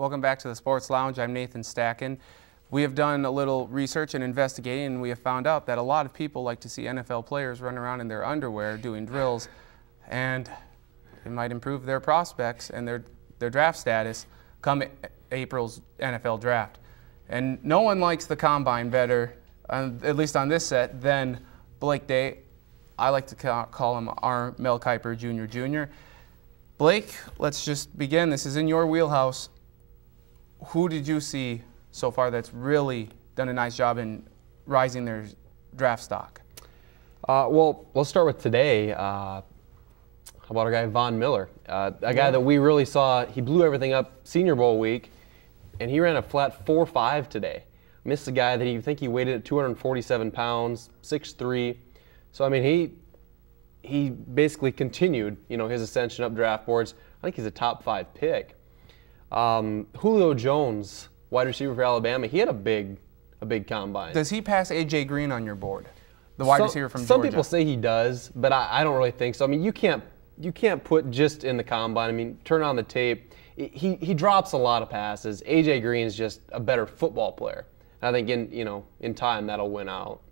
Welcome back to the Sports Lounge. I'm Nathan Stacken. We have done a little research and investigating, and we have found out that a lot of people like to see NFL players run around in their underwear doing drills, and it might improve their prospects and their draft status come April's NFL draft. And no one likes the combine better, at least on this set, than Blake Day. I like to call him our Mel Kiper Jr. Blake, let's just begin. This is in your wheelhouse. Who did you see so far that's really done a nice job in rising their draft stock? Well, let's start with today. How about our guy Von Miller? A guy that we really saw, he blew everything up Senior Bowl week, and he ran a flat 4.5 today. Missed a guy that he weighed at 247 pounds, 6'3". So, I mean, he basically continued, his ascension up draft boards. I think he's a top 5 pick. Julio Jones, wide receiver for Alabama, he had a big combine. Does he pass A.J. Green on your board, the wide receiver from Georgia? Some people say he does, but I don't really think so. I mean, you can't put just in the combine. I mean, turn on the tape. He drops a lot of passes. A.J. Green is just a better football player. I think in time that'll win out.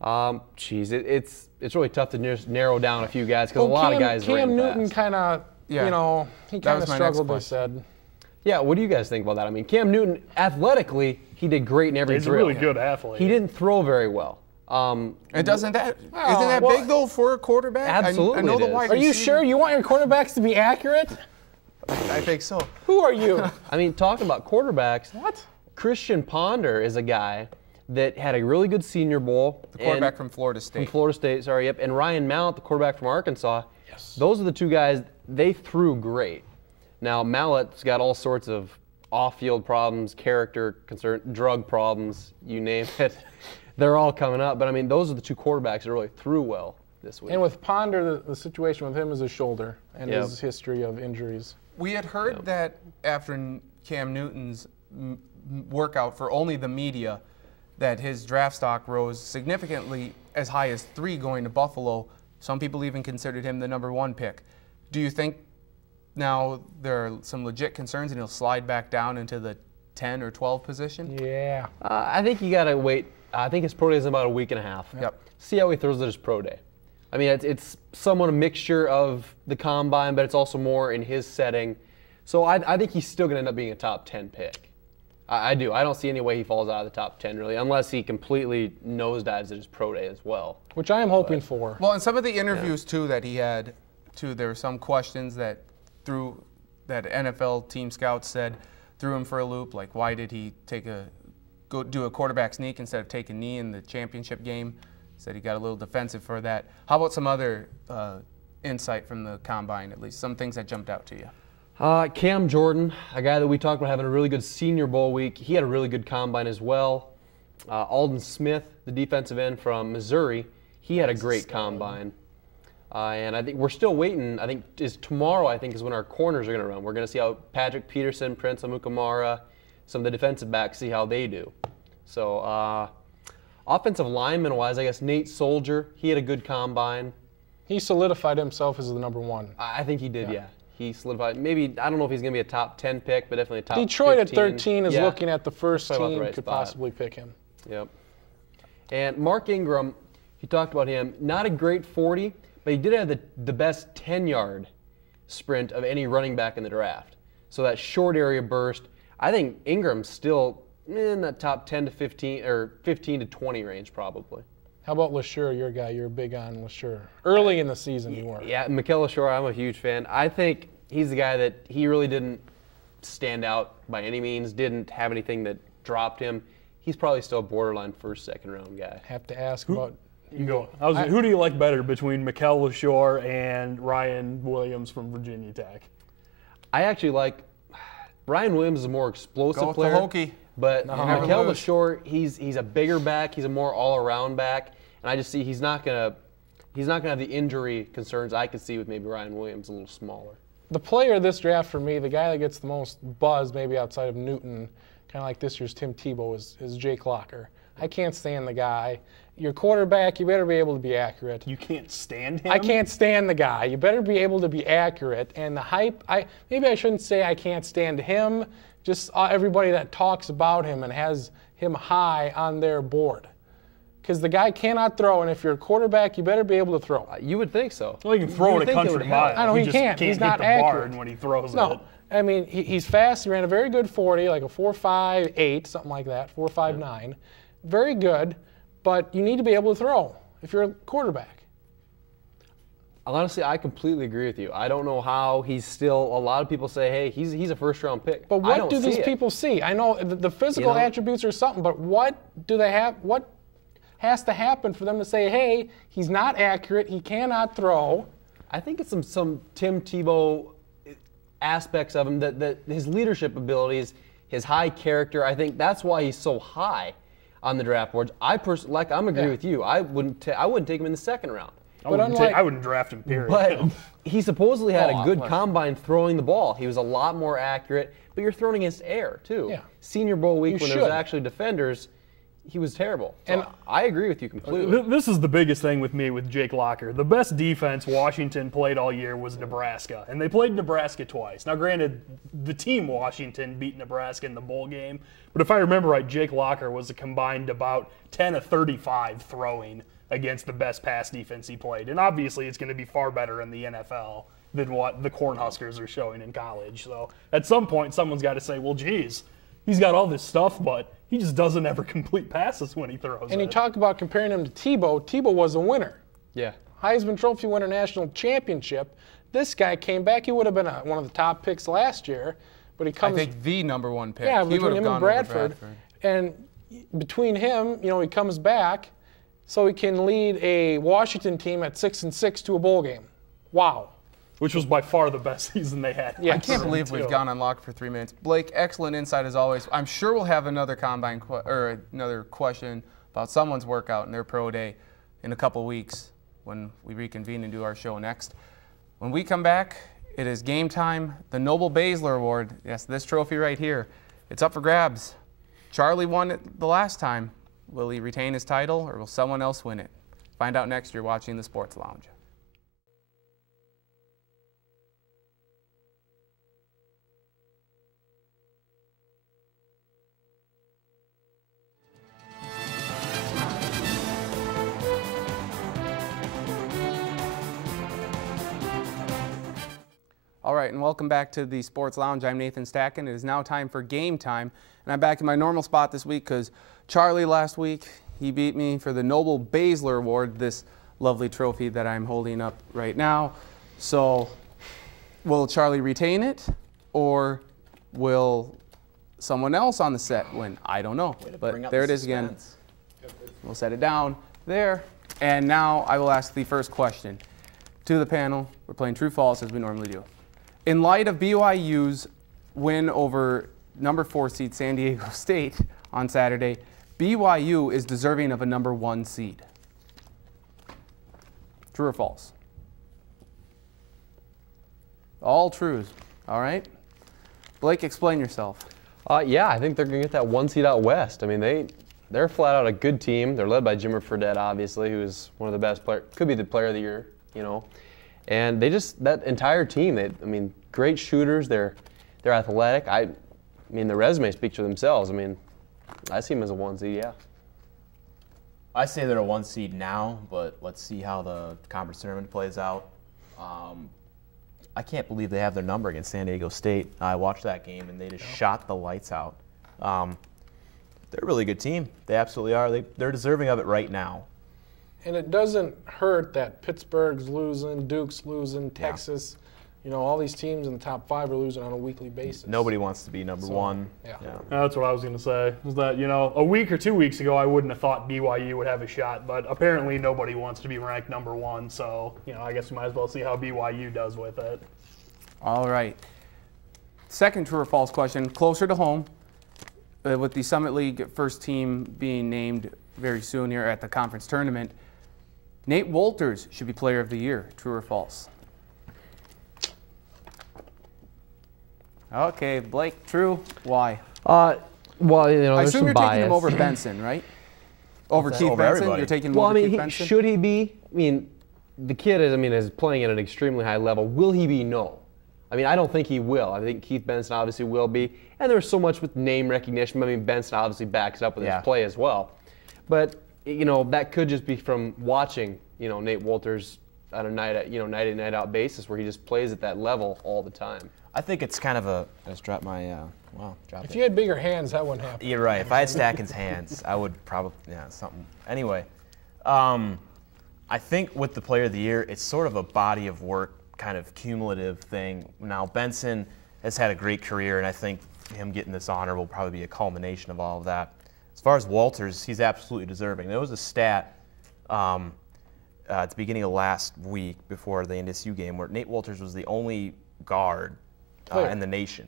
It's really tough to narrow down a few guys because a lot of guys Cam Newton kind of, he kind of struggled, they said. Yeah, what do you guys think about that? I mean, Cam Newton, athletically, he did great in every drill. He's a really good athlete. He didn't throw very well. And isn't that big, though, for a quarterback? Absolutely I know the wide receiver. Are you sure you want your quarterbacks to be accurate? I think so. Who are you? I mean, talking about quarterbacks, what? Christian Ponder is a guy that had a really good Senior Bowl. The quarterback from Florida State. From Florida State, sorry, yep. And Ryan Mallett, the quarterback from Arkansas. Yes. Those are the two guys, they threw great. Now, Mallett's got all sorts of off-field problems, character concern, drug problems, you name it. They're all coming up. But, I mean, those are the two quarterbacks that really threw well this week. And with Ponder, the situation with him is his shoulder and his history of injuries. We had heard that after Cam Newton's workout for only the media, that his draft stock rose significantly as high as 3 going to Buffalo. Some people even considered him the #1 pick. Do you think now there are some legit concerns and he'll slide back down into the 10 or 12 position? Yeah. I think you got to wait. I think his pro day is in about a week and a half. Yep. See how he throws at his pro day. I mean, it's somewhat a mixture of the combine, but it's also more in his setting. So I think he's still going to end up being a top 10 pick. I do. I don't see any way he falls out of the top 10, really, unless he completely nosedives at his pro day as well. Which I am hoping for. Well, in some of the interviews, too, that he had, too, there were some questions that NFL team scouts said threw him for a loop, like why did he go do a quarterback sneak instead of take a knee in the championship game? Said he got a little defensive for that. How about some other insight from the combine, at least, some things that jumped out to you? Cam Jordan, a guy that we talked about having a really good Senior Bowl week. He had a really good combine as well. Aldon Smith, the defensive end from Missouri, he had a great combine. And I think we're still waiting. I think tomorrow is when our corners are going to run. We're going to see how Patrick Peterson, Prince Amukamara, some of the defensive backs, see how they do. So offensive lineman-wise, I guess Nate Soldier, he had a good combine. He solidified himself as the #1. I think he did, yeah. He solidified. Maybe, I don't know if he's going to be a top 10 pick, but definitely a top 15. Detroit at 13 is looking at the first team right could spot. possibly pick him. Yep. And Mark Ingram, he talked about him, not a great 40, but he did have the best 10-yard sprint of any running back in the draft. So that short area burst, I think Ingram's still in that top 10 to 15 or 15 to 20 range probably. How about LeSure, your guy? You're big on LeSure. Early in the season you were. Yeah, Mikel LeSure, I'm a huge fan. I think he's the guy that he really didn't stand out by any means, didn't have anything that dropped him. He's probably still a borderline first, second round guy. Have to ask about. You go. Who do you like better between Mikel LeSure and Ryan Williams from Virginia Tech? I actually like Ryan Williams is a more explosive Go with player. the Hokie. But Mikel lose. LeSure, he's a bigger back. He's a more all-around back, and I just see he's not gonna have the injury concerns I could see with maybe Ryan Williams, a little smaller. The player of this draft for me, the guy that gets the most buzz, maybe outside of Newton, kind of like this year's Tim Tebow, is Jake Locker. I can't stand the guy. Your quarterback, you better be able to be accurate. You can't stand him? I can't stand the guy. You better be able to be accurate. And the hype, maybe I shouldn't say I can't stand him, just everybody that talks about him and has him high on their board. Because the guy cannot throw, and if you're a quarterback, you better be able to throw. You would think so. Well, he can throw it a country mile. I know he just can't. He's not hit the accurate. bar when he throws No, it. I mean, he's fast. He ran a very good 40, like a 4.58, something like that, 4.59. Very good, but you need to be able to throw if you're a quarterback. Honestly, I completely agree with you. I don't know how he's still. A lot of people say, "Hey, he's a first-round pick." But what do these people see? I know the physical attributes are something, but what do they have? What has to happen for them to say, "Hey, he's not accurate. He cannot throw"? I think it's some Tim Tebow aspects of him, that his leadership abilities, his high character. I think that's why he's so high on the draft boards. I'm agree with you. I wouldn't take him in the second round. I wouldn't draft him, period. But he supposedly had a good combine throwing the ball. He was a lot more accurate, but you're throwing against air, too. Yeah. Senior Bowl week, when there was actually defenders, he was terrible. So and I agree with you completely. This is the biggest thing with me with Jake Locker. The best defense Washington played all year was Nebraska, and they played Nebraska twice. Now, granted, the team Washington beat Nebraska in the bowl game, but if I remember right, Jake Locker was a combined about 10 of 35 throwing against the best pass defense he played. And obviously it's going to be far better in the NFL than what the Cornhuskers are showing in college. So at some point, someone's got to say, well, geez, he's got all this stuff, but he just doesn't ever complete passes when he throws And it. you talk about comparing him to Tebow. Tebow was a winner. Yeah. Heisman Trophy winner, national championship. This guy came back. He would have been one of the top picks last year, but he comes. I think the #1 pick. Yeah, he between him and Bradford. Bradford. And between him, he comes back, so he can lead a Washington team at 6-6 to a bowl game. Wow. Which was by far the best season they had. Yeah, I can't believe we've gone on Lock for 3 minutes. Blake, excellent insight as always. I'm sure we'll have another combine or another question about someone's workout and their pro day in a couple weeks when we reconvene and do our show next. When we come back, it is game time. The Noble Baszler Award. Yes, this trophy right here. It's up for grabs. Charlie won it the last time. Will he retain his title, or will someone else win it? Find out next. You're watching the Sports Lounge. All right, and welcome back to the Sports Lounge. I'm Nathan Stacken. It is now time for game time, and I'm back in my normal spot this week because Charlie last week, he beat me for the Noble Baszler Award, this lovely trophy that I'm holding up right now. So will Charlie retain it, or will someone else on the set win? I don't know, but there it is again. We'll set it down there, and now I will ask the first question to the panel. We're playing true false as we normally do. In light of BYU's win over #4 seed San Diego State on Saturday, BYU is deserving of a #1 seed. True or false? All trues. All right. Blake, explain yourself. Yeah, I think they're going to get that 1 seed out west. I mean, they're flat out a good team. They're led by Jimmer Fredette, obviously, who's one of the best players, could be the player of the year, And that entire team, great shooters. They're athletic. The resumes speak for themselves. I see them as a 1 seed, yeah. I say they're a 1 seed now, but let's see how the conference tournament plays out. I can't believe they have their number against San Diego State. I watched that game, and they just shot the lights out. They're a really good team. They absolutely are. They're deserving of it right now. And it doesn't hurt that Pittsburgh's losing, Duke's losing, Texas. All these teams in the top 5 are losing on a weekly basis. Nobody wants to be number 1. Yeah. That's what I was going to say. Is that, a week or 2 weeks ago, I wouldn't have thought BYU would have a shot, but apparently nobody wants to be ranked #1. So, I guess we might as well see how BYU does with it. All right. Second true or false question, closer to home, with the Summit League first team being named very soon here at the conference tournament. Nate Wolters should be Player of the Year. True or false? Okay, Blake, true. Why? Well, I there's assume some you're bias. taking him over Benson, right? Over Keith Over Benson? everybody. You're taking Well, I over mean, Keith Benson? should he be? I mean, the kid is playing at an extremely high level. Will he be? No. I mean, I don't think he will. I think Keith Benson obviously will be. And there's so much with name recognition. I mean, Benson obviously backs it up with his play as well. But, that could just be from watching, Nate Wolters on a night in, night out basis where he just plays at that level all the time. I think it's kind of a. I just dropped my. If you had bigger hands, that wouldn't happen. You're right. If I had Stacken's hands, I would probably something. Anyway, I think with the Player of the Year, it's sort of a body of work kind of cumulative thing. Now Benson has had a great career, and I think him getting this honor will probably be a culmination of all of that. As far as Wolters, he's absolutely deserving. There was a stat at the beginning of last week before the NSU game where Nate Wolters was the only guard in the nation.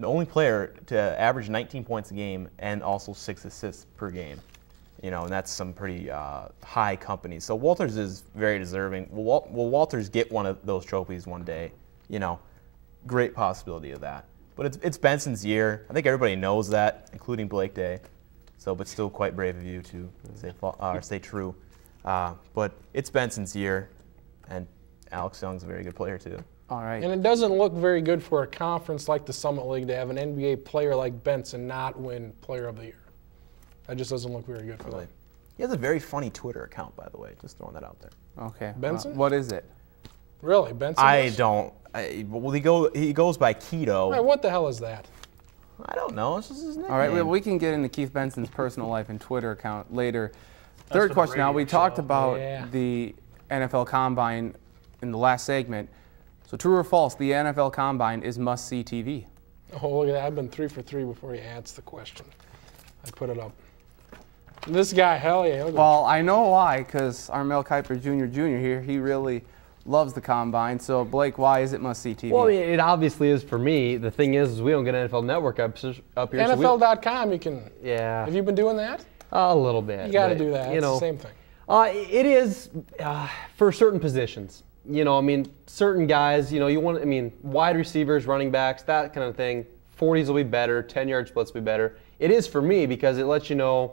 The only player to average 19 points a game and also 6 assists per game. And that's some pretty high company. So Wolters is very deserving. Will Wolters get one of those trophies one day? Great possibility of that. But it's Benson's year. I think everybody knows that, including Blake Day. So, but still quite brave of you to stay true. But it's Benson's year, and Alex Young's a very good player too. All right. And it doesn't look very good for a conference like the Summit League to have an NBA player like Benson not win Player of the Year. That just doesn't look very good for them. He has a very funny Twitter account, by the way. Just throwing that out there. Okay. Benson? What is it? Really, Benson? He goes by Keto. Right, what the hell is that? I don't know. It's just his nickname. All right, we can get into Keith Benson's personal life and Twitter account later. for Third the question now. radio We talked show. about Yeah. the NFL Combine in the last segment. So true or false, the NFL Combine is must-see TV? Oh, look at that. I've been 3 for 3 before he asks the question. I put it up. This guy, hell yeah. Look at Well, I know why, because our Mel Kiper Jr. here, he really loves the Combine. So, Blake, why is it must-see TV? Well, I mean, it obviously is for me. The thing is we don't get NFL Network up here. NFL.com, you can. Yeah. Have you been doing that? A little bit. You got to but, do that. It's the same thing. It is for certain positions. I mean, certain guys, wide receivers, running backs, that kind of thing. 40s will be better. 10-yard splits will be better. It is for me because it lets you know,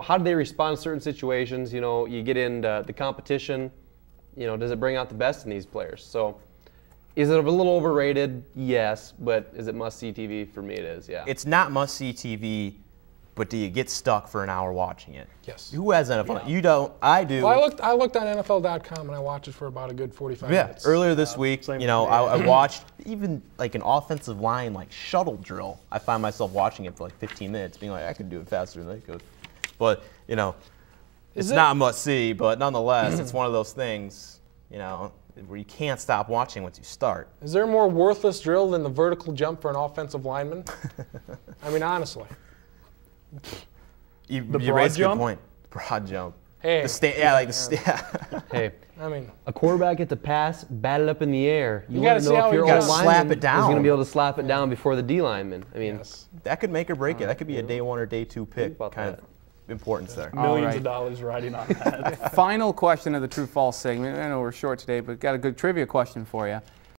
how do they respond to certain situations? You get into the competition. Does it bring out the best in these players? So, is it a little overrated? Yes, but is it must-see TV? For me, it is. Yeah. It's not must-see TV, but do you get stuck for an hour watching it? Yes. Who has NFL? You don't. I do. Well, I looked on NFL.com and I watched it for about a good 45 minutes. Earlier this week, same I watched even like an offensive line like shuttle drill. I find myself watching it for like 15 minutes, being like, I could do it faster than they could. But it's not must see. But nonetheless, it's one of those things, where you can't stop watching once you start. Is there a more worthless drill than the vertical jump for an offensive lineman? I mean, honestly. You broad raise a good jump? point. Broad jump. Hey. Hey, I mean, a quarterback gets a pass, bat it up in the air. You gotta wanna see know how if he your gotta old slap lineman it down. is going to be able to slap it down before the D lineman. I mean, yes. That could make or break it. That could be a day 1 or day 2 pick about kind that. of importance there. Millions right. of dollars riding on that. Final question of the true-false segment. I know we're short today, but got a good trivia question for you.